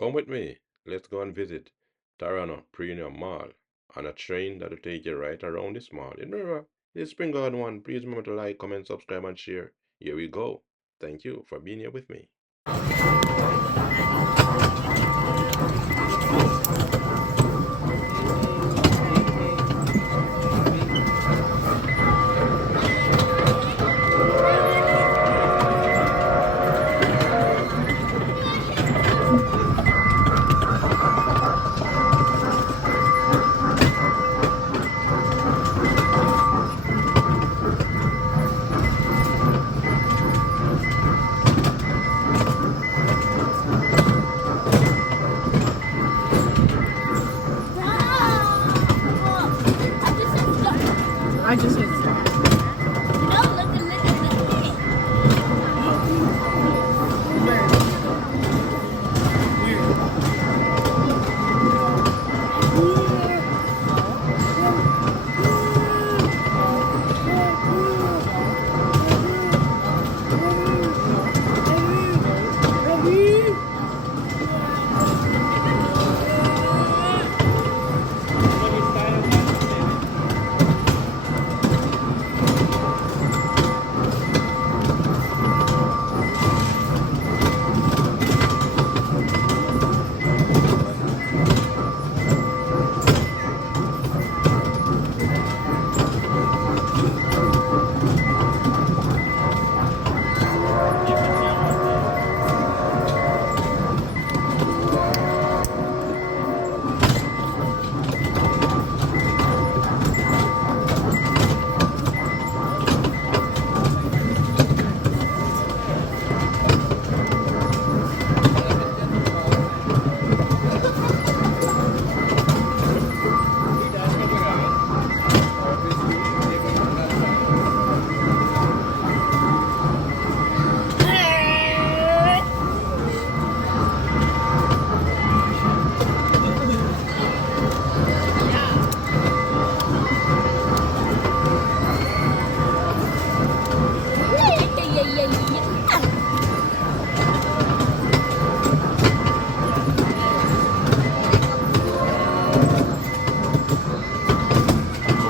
Come with me. Let's go and visit Tarana Premium Mall on a train that will take you right around this mall. And remember, this Spring Garden one. Please remember to like, comment, subscribe, and share. Here we go. Thank you for being here with me. I just hit stop.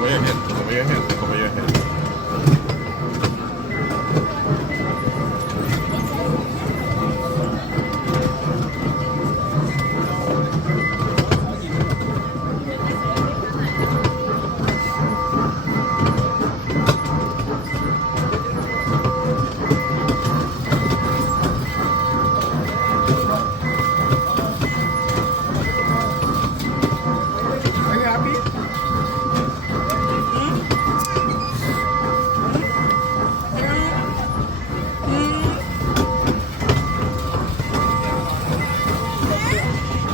Cover your head. Cover your head. Cover your head. Are you happy?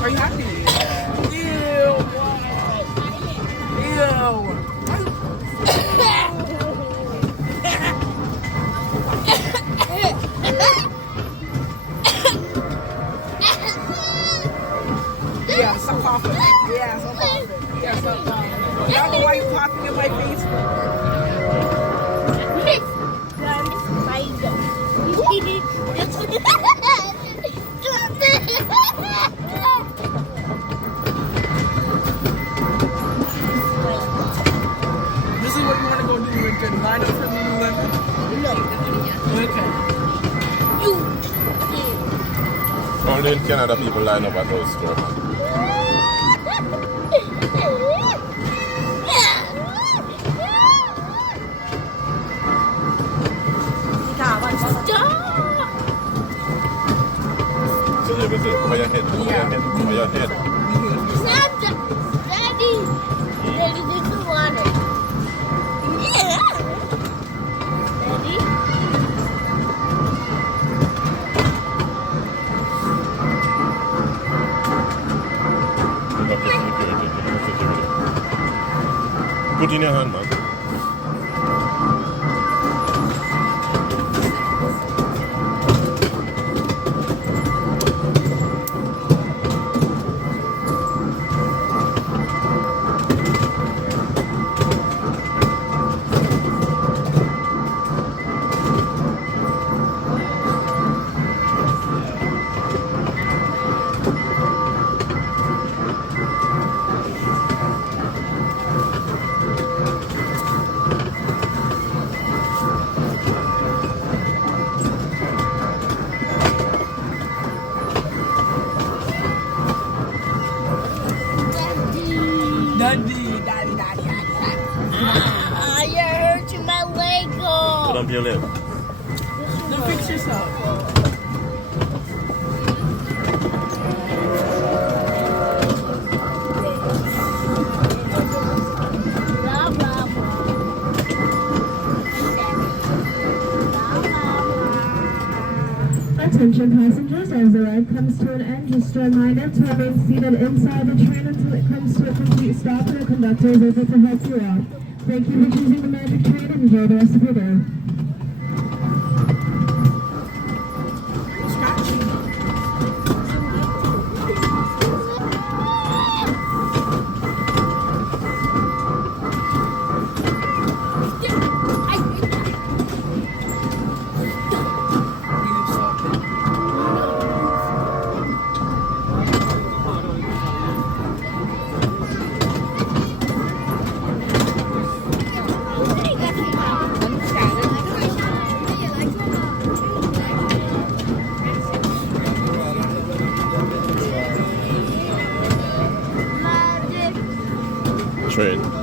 Are you happy? Ew. Yeah, stop coughing. Yeah, stop coughing. Yeah, stop coughing. Y'all know why you coughing in my face? This is what you want to go do, Lincoln. Line up for Lululemon? Okay. Only in Canada people line up at those stores. So you will say, cover your head. Cover your head. Cover your head. Look up your security. Look up security. Put in your hand, man. Daddy, daddy, daddy, daddy, daddy. Ah, you're hurting my leg. Put up your lip. Don't fix yourself. Blah, blah, blah. Attention passengers, as the ride comes to an end, just a reminder to remain seated inside the train until it comes to a complete stop and the conductor is able to help you out. Thank you for choosing the Magic Train and enjoy the rest of your day. Magic. Train.